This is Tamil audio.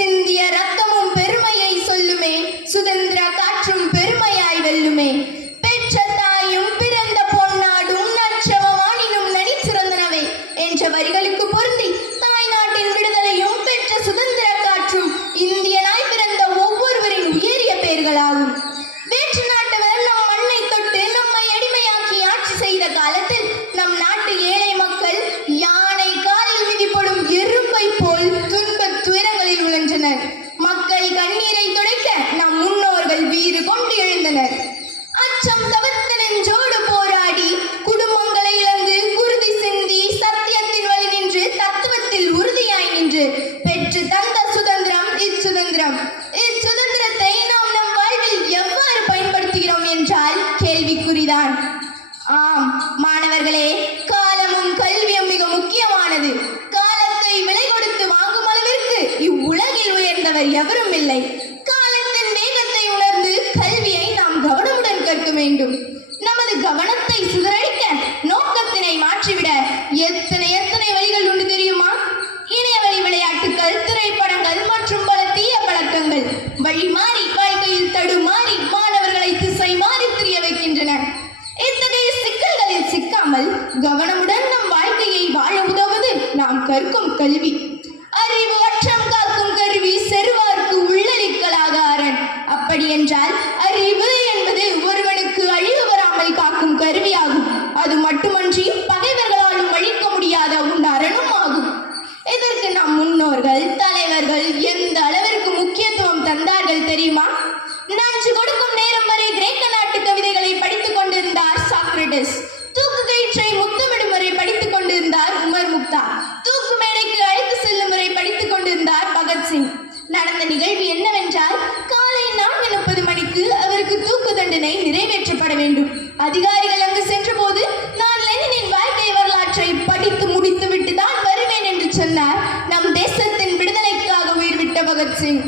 சிந்திய ரத்தமும் பெருமையை சொல்லுமே, சுதந்திர காற்றும் பெருமையாய் வெல்லுமே. பெற்ற தாயும் பிறந்த பொன்னாடும் நற்றவமானினும் நனிச்சிறந்தனவே என்ற வரிகளுக்கு பொருந்தி தாய் நாட்டின் விடுதலையும் பெற்ற சுதந்திர காற்றும் இந்தியனாய் பிறந்த ஒவ்வொருவரின் உயரிய பெயர்களாகும். வேற்று நாட்டவர் நம் மண்ணை தொட்டு நம்மை அடிமையாக்கி ஆட்சி செய்த காலத்தில் நம் நாட்டு ஏழை மக்கள் யானை காலில் மிதிப்படும் எறும்பை போல் துன்பத் துயரங்களில் உழன்றனர். மக்கள் கண்ணீரை துடைக்க நம் முன்னோர்கள் வீறு கொண்டு எழுந்தனர். அச்சம் தவிர்த்து நெஞ்சோடு போராடி குடும்பங்களை இழந்து குருதி சிந்தி சத்தியத்தின் வழி நின்று தத்துவத்தில் உறுதியாய் நின்று பெற்று தந்த சுதந்திரம் இச்சுதந்திரம். இச்சுதந்திரத்தை நாம் நம் வாழ்வில் எவ்வாறு பயன்படுத்துகிறோம் என்றால் கேள்விக்குறிதான். ஆம் மாணவர்களே, காலமும் கல்வியும் மிக முக்கியமானது. காலத்தை விலை கொடுத்து வாங்கும் அளவிற்கு இவ்வுலகில் உயர்ந்தவர் எவரும் இல்லை. காலத்தின் வேகத்தை உணர்ந்து கல்வியை நாம் கவனமுடன் கற்க வேண்டும். நமது கவனத்தை சிதறடிக்க நோக்கத்தினை மாற்றிவிட எத்தனை வழிகள் உண்டு தெரியுமா? இணையவழி விளையாட்டுகள், திரைப்படங்கள் மற்றும் பல தீய பழக்கங்கள் வழி மாறி வாழ்க்கையில் தடுமாறி மாணவர்களை திசை மாறி திரிய வைக்கின்றன. இத்தகைய சிக்கல்களில் சிக்காமல் கவனமுடன் நம் வாழ்க்கையை வாழ உதவுவது நாம் கற்கும் கல்வி. அறிவு அற்றம் காக்கும் கருவி செருவார்க்கு உள்ளளிக்கலாக அரண். அப்படி என்றால் அறிவு என்பது ஒருவனுக்கு அழிவு வராமல் காக்கும் கருவியாகும். அது மட்டுமன்றி பகைவர்களாலும் அழிக்க முடியாத உன் அரணும் ஆகும். இதற்கு நம் முன்னோர்கள் தலைவர்கள் எந்த அளவிற்கு முக்கியத்துவம் தந்தார்கள் தெரியுமா? நஞ்சு கொடுக்கும் நேரம் வரை கிரேக்க நாட்டு கவிதைகளை படித்துக் கொண்டிருந்தார் சாக்ரட்டிஸ். தூக்கு கயிற்றை முத்தமிடும் வரை படித்துக் கொண்டிருந்தார் உமர் முக்தா. தூக்கு மேடைக்கு அழைத்து செல்லும் வரை படித்துக் கொண்டிருந்தார் பகத்சிங். நடந்த நிகழ்வு என்னவென்றால், காலை 4:30 மணிக்கு அவருக்கு தூக்கு தண்டனை நிறைவேற்றப்பட வேண்டும். அதிகாரிகள் அங்கு சென்ற போது நான் லெனினின் வாழ்க்கை வரலாற்றை படித்து முடித்துவிட்டு தான் வருவேன் என்று சொன்னார் நம் தேசத்தின் விடுதலைக்காக உயிர்விட்ட பகத்சிங்.